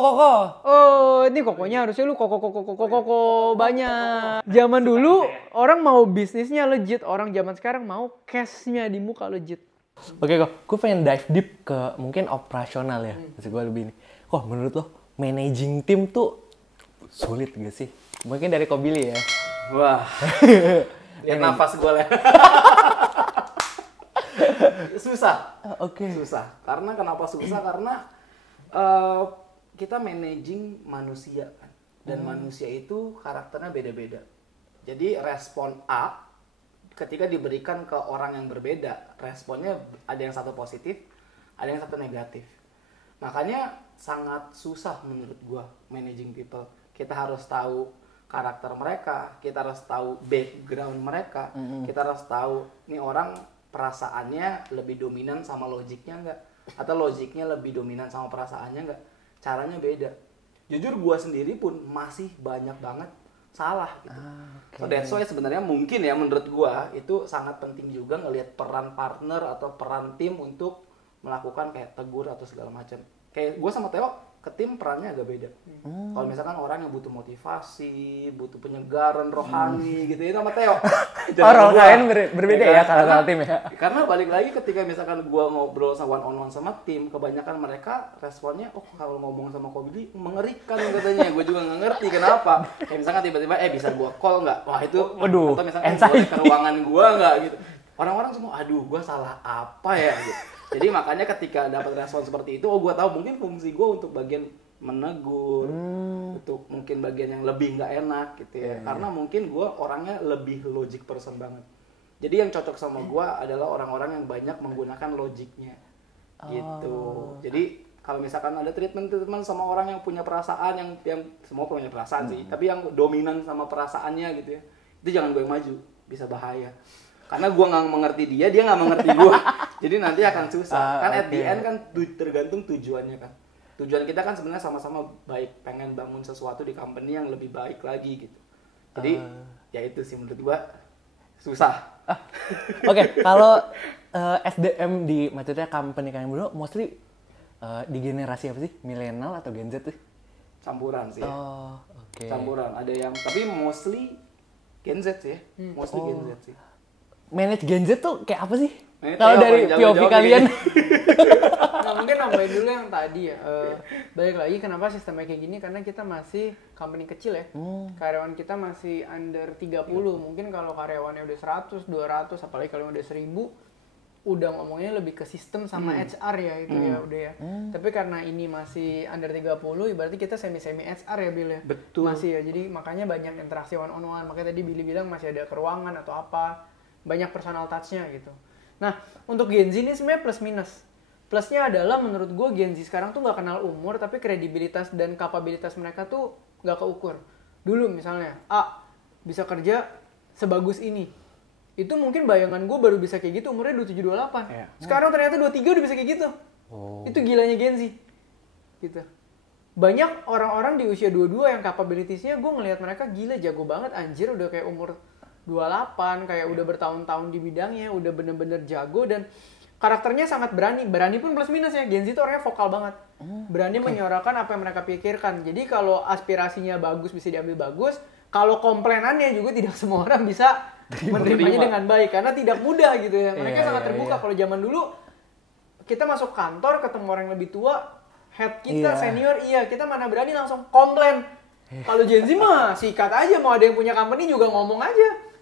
Koko. Oh, ini kokonya harusnya lu koko banyak. Zaman dulu orang mau bisnisnya legit, orang zaman sekarang mau cashnya di muka legit. Oke kok, gue pengen dive deep ke mungkin operasional ya. Maksud gue lebih nih. Kok menurut lo managing tim tuh sulit gak sih? Mungkin dari Kobili ya. Wah. Lihat nafas gue lah. Susah. Oke. Susah. Karena kenapa susah? Karena kita managing manusia kan. Dan manusia itu karakternya beda-beda. Jadi respon A ketika diberikan ke orang yang berbeda, responnya ada yang satu positif, ada yang satu negatif. Makanya sangat susah menurut gua managing people. Kita harus tahu karakter mereka, kita harus tahu background mereka, kita harus tahu nih orang perasaannya lebih dominan sama logiknya enggak, atau logiknya lebih dominan sama perasaannya enggak. Caranya beda. Jujur gua sendiri pun masih banyak banget salah gitu. So that's why sebenarnya mungkin ya menurut gua itu sangat penting juga ngelihat peran partner atau peran tim untuk melakukan kayak tegur atau segala macam. Kayak gua sama Theo ke tim perannya agak beda. Kalau misalkan orang yang butuh motivasi, butuh penyegaran rohani gitu itu sama Theo. Orang kalian berbeda ya kalau sama tim ya. Karena balik lagi ketika misalkan gua ngobrol sama one on one sama tim, kebanyakan mereka responnya kalau ngomong sama Kobili mengerikan katanya. Gue juga nggak ngerti kenapa. Kayak misalkan tiba-tiba bisa gua call nggak? Wah itu waduh, atau misalkan boleh ke ruangan gua nggak gitu. Orang-orang semua aduh gua salah apa ya gitu. Jadi makanya ketika dapat respon seperti itu, gue tahu mungkin fungsi gue untuk bagian menegur, untuk mungkin bagian yang lebih nggak enak gitu ya. Karena mungkin gue orangnya lebih logic person banget. Jadi yang cocok sama gue adalah orang-orang yang banyak menggunakan logiknya gitu. Jadi kalau misalkan ada treatment sama orang yang punya perasaan, yang semua punya perasaan sih, tapi yang dominan sama perasaannya gitu ya, itu jangan gue yang maju, bisa bahaya. Karena gue nggak mengerti dia nggak mengerti gue. Jadi nanti akan susah. Kan at the end kan tergantung tujuannya kan. Tujuan kita kan sebenarnya sama-sama baik, pengen bangun sesuatu di company yang lebih baik lagi gitu. Jadi ya itu sih menurut gue susah. Oke, kalau SDM di maksudnya company kalian berdua mostly di generasi apa sih? Milenial atau Gen Z tuh? Campuran sih. Oh, oke. Campuran. Ada yang tapi mostly Gen Z sih ya. Mostly Gen Z sih. Manage Gen Z tuh kayak apa sih? Kalau dari POV kalian. Nah, mungkin nambahin dulu yang tadi ya. Balik lagi kenapa sistemnya kayak gini, karena kita masih company kecil ya. Karyawan kita masih under 30. Mungkin kalau karyawannya udah 100, 200, apalagi kalau udah 1000, udah ngomongnya lebih ke sistem sama HR ya itu ya udah ya. Tapi karena ini masih under 30, ibaratnya kita semi HR ya Bill ya. Betul. Masih ya. Jadi makanya banyak interaksi one on one. Makanya tadi Billy bilang masih ada keruangan atau apa. Banyak personal touch-nya gitu. Nah, untuk Gen Z ini sebenarnya plus minus. Plusnya adalah menurut gue Gen Z sekarang tuh nggak kenal umur, tapi kredibilitas dan kapabilitas mereka tuh nggak keukur. Dulu misalnya, A bisa kerja sebagus ini. Itu mungkin bayangan gue baru bisa kayak gitu umurnya 27-28. Yeah. Sekarang ternyata 23 udah bisa kayak gitu. Itu gilanya Gen Z. Gitu. Banyak orang-orang di usia 22 yang capabilities-nya gue ngelihat mereka gila, jago banget, anjir udah kayak umur 28, kayak udah bertahun-tahun di bidangnya, udah bener-bener jago dan karakternya sangat berani. Berani pun plus minus ya. Gen Z itu orangnya vokal banget. Berani menyuarakan apa yang mereka pikirkan. Jadi kalau aspirasinya bagus bisa diambil bagus, kalau komplainannya juga tidak semua orang bisa menerimanya dengan baik karena tidak mudah gitu ya. Mereka sangat terbuka. Kalau zaman dulu kita masuk kantor ketemu orang yang lebih tua, head kita senior, kita mana berani langsung komplain. Kalau Gen Z mah sikat aja, mau ada yang punya company juga ngomong aja.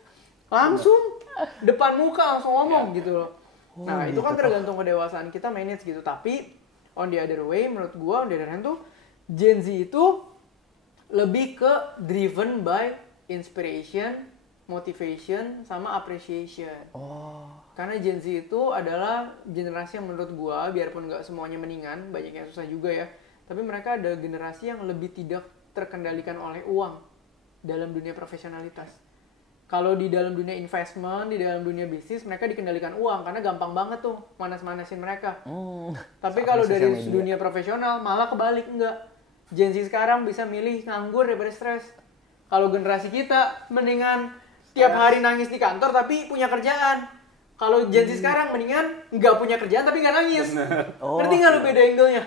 Langsung depan muka langsung ngomong gitu loh. Nah itu kan tergantung kedewasaan kita manage gitu. Tapi on the other way menurut gua, on the other hand tuh Gen Z itu lebih ke driven by inspiration, motivation, sama appreciation. Karena Gen Z itu adalah generasi yang menurut gua, biarpun nggak semuanya mendingan, banyak yang susah juga ya, tapi mereka ada generasi yang lebih tidak terkendalikan oleh uang dalam dunia profesionalitas. Kalau di dalam dunia investment, di dalam dunia bisnis, mereka dikendalikan uang karena gampang banget tuh manas-manasin mereka. Tapi kalau dari dunia profesional malah kebalik, enggak. Gen Z sekarang bisa milih nganggur daripada stres. Kalau generasi kita mendingan tiap hari nangis di kantor tapi punya kerjaan. Kalau Gen Z sekarang mendingan nggak punya kerjaan tapi nggak nangis. Ngerti nggak lu beda angle-nya?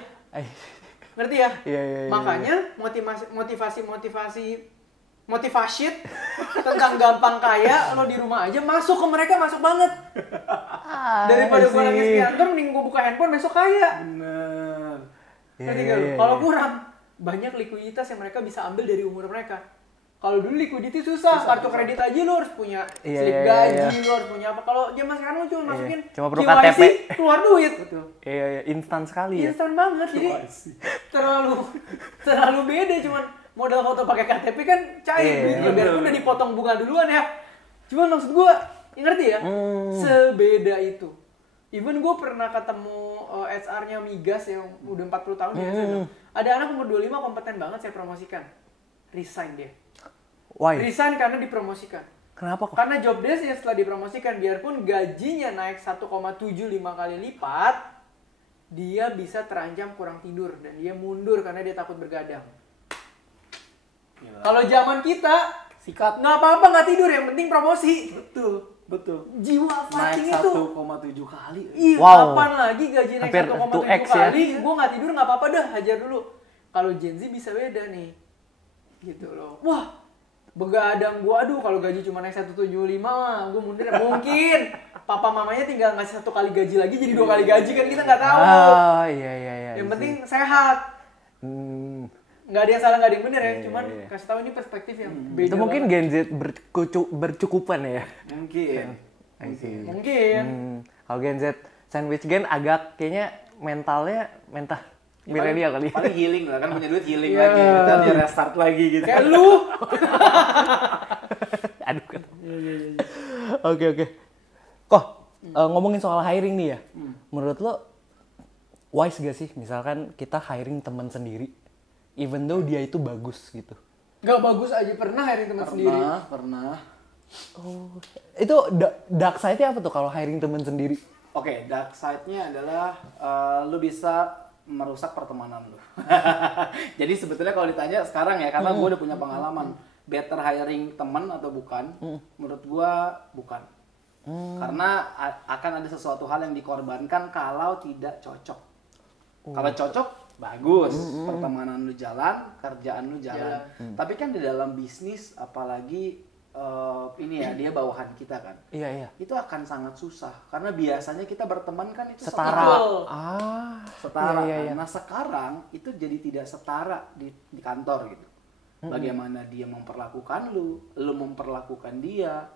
Ngerti ya? Iya. Makanya motivasi tentang gampang kaya, lo di rumah aja masuk ke mereka, masuk banget. Daripada gue nangis di kantor, mending gue buka handphone besok kaya. Bener. Ngerti gak lo? Kalau kurang, banyak likuiditas yang mereka bisa ambil dari umur mereka. Kalau dulu liquidity susah, kartu kredit aja lo harus punya slip gaji, lo harus punya apa. Kalau zaman sekarang lo cuma masukin Cuma perlu KYC, KTP. keluar duit. Iya, instan sekali ya. Instan banget, jadi terlalu beda. Cuman modal foto pakai KTP kan cair duitnya, biarpun udah dipotong bunga duluan ya. Cuman maksud gue, ngerti ya? Sebeda itu. Even gue pernah ketemu HR-nya Migas yang udah 40 tahun dia bilang, ada anak umur 25 kompeten banget saya promosikan. Resign dia. Why? Resign karena dipromosikan. Kenapa kok? Karena job desk-nya setelah dipromosikan, biarpun gajinya naik 1,75 kali lipat, dia bisa terancam kurang tidur dan dia mundur karena dia takut bergadang. Kalau zaman kita, Sikat. nggak apa-apa nggak tidur, yang penting promosi. Betul. Jiwa fighting Naik itu. 1,7 kali. Iya, Wow. kapan lagi gaji naik Hampir 1,7 2x ya. kali, gue nggak tidur nggak apa-apa dah, hajar dulu. Kalau Gen Z bisa beda nih. Gitu loh. Wah, begadang gua, aduh kalau gaji cuma naik 175 mah, gue mundur. Mungkin papa mamanya tinggal ngasih 1 kali gaji lagi jadi 2 kali gaji kan, kita nggak tahu. Iya. Yang penting sehat. Nggak ada yang salah, nggak ada yang benar ya. Cuman kasih tahu ini perspektif yang beda. Itu mungkin Gen Z bercukupan ya. Mungkin. Mungkin. Kalau Gen Z sandwich gen agak kayaknya mentalnya milenial kali. Paling healing lah, kan punya duit healing lagi. Kita dia restart lagi gitu. Kayak lu. Aduh. Oke. Kok ngomongin soal hiring nih ya. Menurut lo wise gak sih misalkan kita hiring teman sendiri even though dia itu bagus gitu? Gak bagus aja pernah hiring teman sendiri. Pernah. Oh, itu dark side-nya apa tuh kalau hiring teman sendiri? Oke, dark side-nya adalah lu bisa merusak pertemanan lu. Jadi sebetulnya kalau ditanya sekarang ya, karena gue udah punya pengalaman, better hiring teman atau bukan? Menurut gue bukan. Karena akan ada sesuatu hal yang dikorbankan kalau tidak cocok. Kalau cocok, bagus. Pertemanan lu jalan, kerjaan lu jalan. Tapi kan di dalam bisnis, apalagi ini ya, dia bawahan kita kan. Iya. Itu akan sangat susah. Karena biasanya kita berteman kan itu Setara. setara. Iya. Nah sekarang itu jadi tidak setara di kantor gitu. Bagaimana dia memperlakukan lu memperlakukan dia,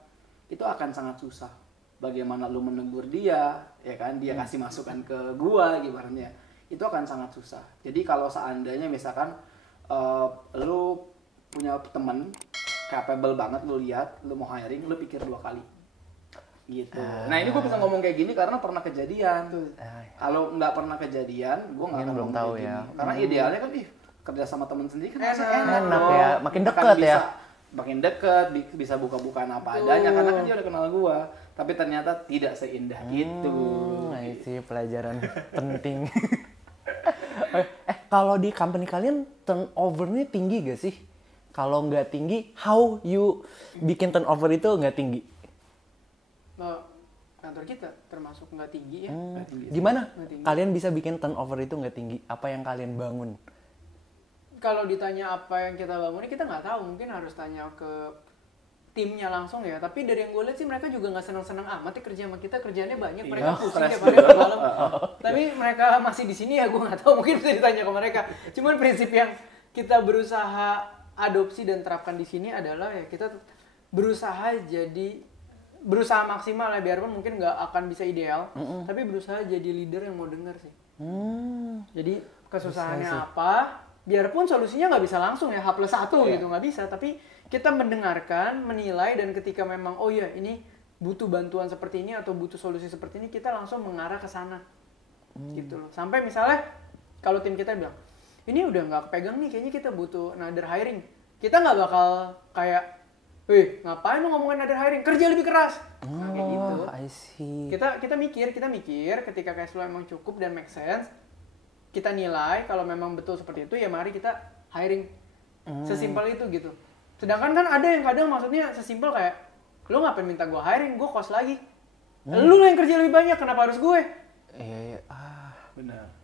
itu akan sangat susah. Bagaimana lu menegur dia, ya kan, dia kasih masukan ke gua gimana, itu akan sangat susah. Jadi kalau seandainya misalkan lu punya teman capable banget, lu lihat, lu mau hiring, lu pikir 2 kali. Gitu. Nah ini gue bisa ngomong kayak gini karena pernah kejadian. Kalau nggak pernah kejadian, gue nggak akan belum ngomong tahu kayak ya. gini. Karena idealnya kan, kerja sama teman sendiri kan Enak dong. ya, makin Akan deket ya. Makin deket, bisa buka-bukaan apa adanya karena kan dia udah kenal gue. Tapi ternyata tidak seindah itu. Nah, itu pelajaran penting. Kalau di company kalian turnover-nya tinggi gak sih? Kalau nggak tinggi, how you bikin turnover itu nggak tinggi? Kantor kita termasuk nggak tinggi ya. Gimana? Nggak tinggi. Kalian bisa bikin turnover itu nggak tinggi? Apa yang kalian bangun? Kalau ditanya apa yang kita bangun, kita nggak tahu. Mungkin harus tanya ke timnya langsung ya. Tapi dari yang gue lihat sih mereka juga nggak senang-senang amat ya kerja sama kita. Kerjaannya banyak, mereka pusing tiap hari malam. Tapi mereka masih di sini ya, gue nggak tahu. Mungkin bisa ditanya ke mereka. Cuman prinsip yang kita berusaha adopsi dan terapkan di sini adalah ya kita berusaha maksimal ya, biarpun mungkin nggak akan bisa ideal, tapi berusaha jadi leader yang mau denger sih. Jadi kesusahannya apa, biarpun solusinya nggak bisa langsung ya H+1 gitu, nggak bisa, tapi kita mendengarkan, menilai, dan ketika memang oh ya ini butuh bantuan seperti ini atau butuh solusi seperti ini, kita langsung mengarah ke sana. Gitu loh. Sampai misalnya kalau tim kita bilang ini udah nggak kepegang nih, kayaknya kita butuh another hiring. Kita nggak bakal kayak, wih ngapain lu ngomongin another hiring, kerja lebih keras. Nah, kayak gitu. I see. Kita mikir ketika cash flow emang cukup dan make sense, kita nilai kalau memang betul seperti itu ya mari kita hiring. Sesimpel itu gitu. Sedangkan kan ada yang kadang maksudnya sesimpel kayak, lu ngapain minta gue hiring, gue cost lagi. Lu yang kerja lebih banyak, kenapa harus gue? Iya. Benar.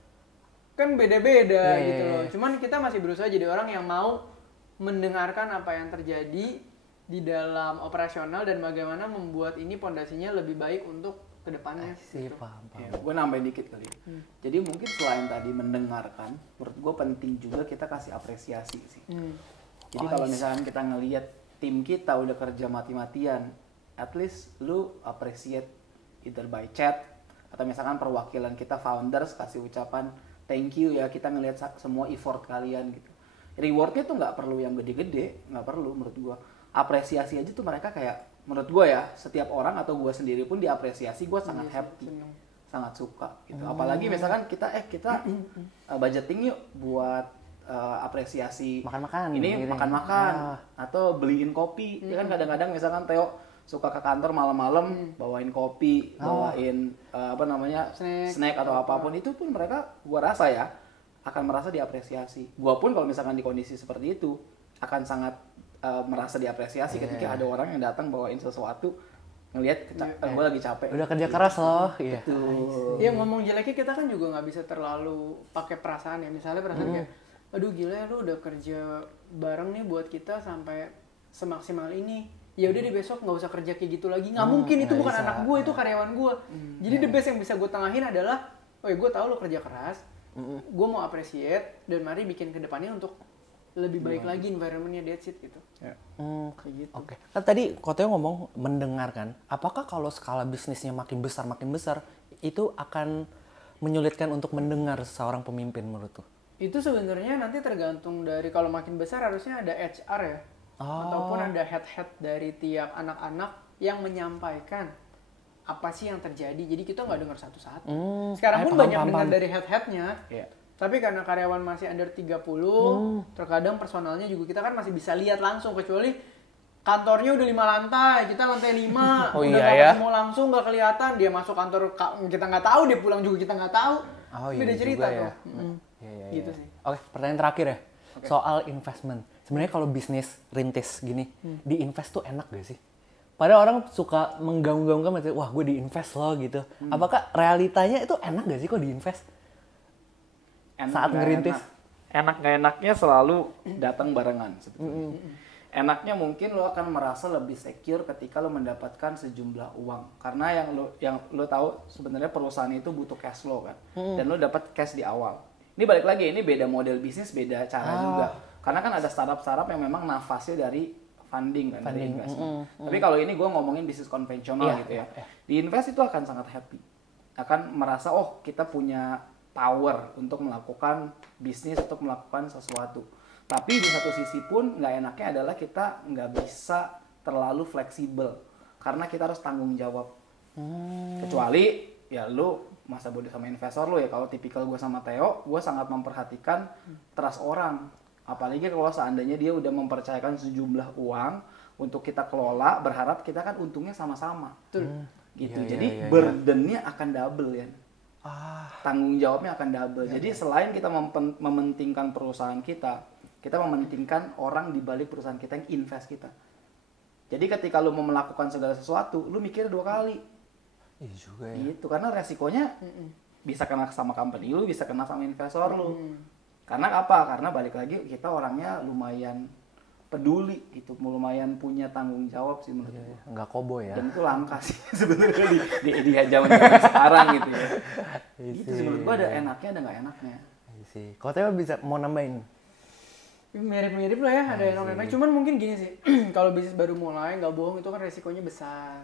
kan beda-beda Iya, gitu iya, loh. iya. Cuman kita masih berusaha jadi orang yang mau mendengarkan apa yang terjadi di dalam operasional dan bagaimana membuat ini pondasinya lebih baik untuk kedepannya. Sih, paham. Gue nambahin dikit kali. Jadi mungkin selain tadi mendengarkan, menurut gue penting juga kita kasih apresiasi sih. Jadi kalau misalkan kita ngelihat tim kita udah kerja mati-matian, at least lu appreciate either by chat atau misalkan perwakilan kita founders kasih ucapan thank you ya, kita ngelihat semua effort kalian gitu. Rewardnya tuh nggak perlu yang gede-gede, nggak perlu menurut gua. Apresiasi aja tuh mereka kayak, menurut gua ya, setiap orang atau gua sendiri pun diapresiasi, gua sangat happy, sangat suka gitu. Apalagi misalkan kita budgeting yuk buat apresiasi Makan-makan ini gitu. makan-makan atau beliin kopi. Ya kan kadang-kadang misalkan Theo suka ke kantor malam-malam bawain kopi, bawain snack atau apapun, itu pun mereka gua rasa ya akan merasa diapresiasi. Gua pun kalau misalkan di kondisi seperti itu akan sangat merasa diapresiasi ketika ada orang yang datang bawain sesuatu, ngelihat gue lagi capek. Udah kerja keras loh. Iya. Iya, ngomong jeleknya kita kan juga nggak bisa terlalu pakai perasaan ya. Misalnya perasaan kayak, aduh gila ya lu udah kerja bareng nih buat kita sampai semaksimal ini. Ya udah deh besok nggak usah kerja kayak gitu lagi. Nggak mungkin, itu bukan anak gue, itu karyawan gue. Jadi the best yang bisa gue tengahin adalah, oh ya gue tahu lo kerja keras, gue mau appreciate dan mari bikin kedepannya untuk lebih baik lagi environment-nya, that's it gitu. Kayak gitu. Oke. Kan tadi Koteo ngomong mendengarkan. Apakah kalau skala bisnisnya makin besar itu akan menyulitkan untuk mendengar seorang pemimpin menurut tuh? Itu sebenarnya nanti tergantung dari, kalau makin besar harusnya ada HR ya. Ataupun ada head dari tiap anak-anak yang menyampaikan apa sih yang terjadi. Jadi kita nggak dengar satu-satu. Sekarang pun banyak dengar dari head-headnya. Tapi karena karyawan masih under 30, terkadang personalnya juga kita kan masih bisa lihat langsung, kecuali kantornya udah 5 lantai, kita lantai 5, udah nggak ketemu langsung, nggak kelihatan, dia masuk kantor kita nggak tahu, dia pulang juga kita nggak tahu. Beda cerita tuh. Gitu sih. Oke, pertanyaan terakhir ya. Soal investment. Sebenarnya kalau bisnis rintis gini, diinvest tuh enak gak sih? Padahal orang suka menggaung-gaungkan, wah gue diinvest loh gitu. Apakah realitanya itu enak gak sih kok diinvest? Saat ngerintis? Enak gak enaknya selalu datang barengan sebetulnya. Enaknya mungkin lo akan merasa lebih secure ketika lo mendapatkan sejumlah uang. Karena yang lo tahu sebenarnya perusahaan itu butuh cash flow kan. Dan lo dapat cash di awal. Ini balik lagi, ini beda model bisnis, beda cara juga. Karena kan ada startup-startup yang memang nafasnya dari funding kan, dari investment. Tapi kalau ini gue ngomongin bisnis konvensional gitu ya. Di invest itu akan sangat happy. Akan merasa, oh kita punya power untuk melakukan bisnis, untuk melakukan sesuatu. Tapi di satu sisi pun nggak enaknya adalah kita nggak bisa terlalu fleksibel. Karena kita harus tanggung jawab. Kecuali ya lu masa bodoh sama investor lu ya. Kalau tipikal gue sama Theo, gue sangat memperhatikan trust orang. Apalagi kalau seandainya dia udah mempercayakan sejumlah uang untuk kita kelola, berharap kita kan untungnya sama-sama. Gitu. Jadi burden-nya akan double ya. Tanggung jawabnya akan double. Jadi selain kita mementingkan perusahaan kita mementingkan orang di balik perusahaan kita yang invest kita. Jadi ketika lu mau melakukan segala sesuatu, lu mikir 2 kali. Iya juga ya. Gitu, karena resikonya bisa kena sama company lu, bisa kena sama investor lu. Karena apa? Karena balik lagi kita orangnya lumayan peduli gitu, lumayan punya tanggung jawab sih menurut gue. Enggak kobo ya. Dan itu langka sih sebenarnya di zaman sekarang gitu ya. Itu sih menurut gue ada enaknya, ada nggak enaknya. Sih. Koteo bisa mau nambahin? Mirip-mirip lah ya, ada yang enak. Cuman mungkin gini sih, kalau bisnis baru mulai, nggak bohong itu kan resikonya besar.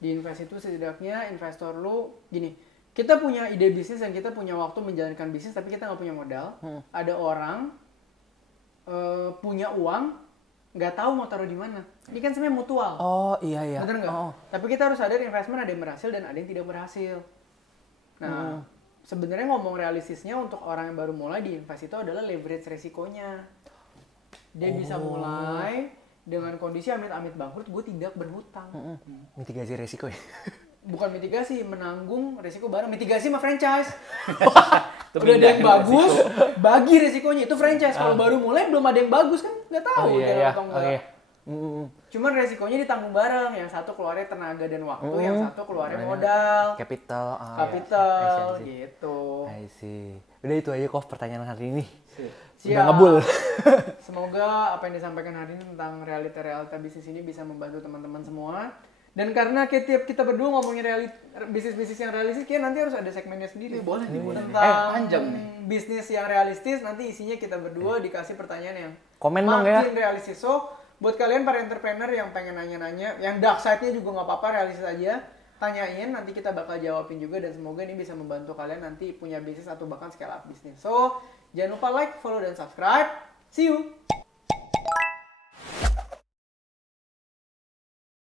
Di invest itu setidaknya investor lu gini, kita punya ide bisnis dan kita punya waktu menjalankan bisnis, tapi kita nggak punya modal. Ada orang punya uang, nggak tahu mau taruh di mana. Ini kan sebenarnya mutual. Oh iya. Bener nggak? Tapi kita harus sadar investment ada yang berhasil dan ada yang tidak berhasil. Nah, sebenarnya ngomong realistisnya untuk orang yang baru mulai di invest itu adalah leverage resikonya. Dia bisa mulai dengan kondisi amit-amit bangkrut, gue tidak berhutang. Mitigasi resiko ya? Bukan mitigasi, menanggung resiko bareng. Mitigasi mah franchise. Udah ada yang bagus, bagi resikonya. Itu franchise. Kalau baru mulai belum ada yang bagus kan nggak tahu jalan atau enggak. Cuman resikonya ditanggung bareng. Yang satu keluarnya tenaga dan waktu, yang satu keluarnya modal. Capital. Capital, gitu. I see. Udah itu aja kok pertanyaan hari ini. Siap. Udah ngebul. Semoga apa yang disampaikan hari ini tentang realita bisnis ini bisa membantu teman-teman semua. Dan karena tiap kita berdua ngomongin bisnis-bisnis yang realistis, kayak nanti harus ada segmennya sendiri. Boleh nih, boleh. Tentang Panjang nih. bisnis yang realistis, nanti isinya kita berdua dikasih pertanyaan yang Komen dong ya. makin realistis. So, buat kalian para entrepreneur yang pengen nanya-nanya, yang dark side-nya juga nggak apa-apa, realistis aja. Tanyain, nanti kita bakal jawabin juga. Dan semoga ini bisa membantu kalian nanti punya bisnis atau bahkan scale up bisnis. So, jangan lupa like, follow, dan subscribe. See you!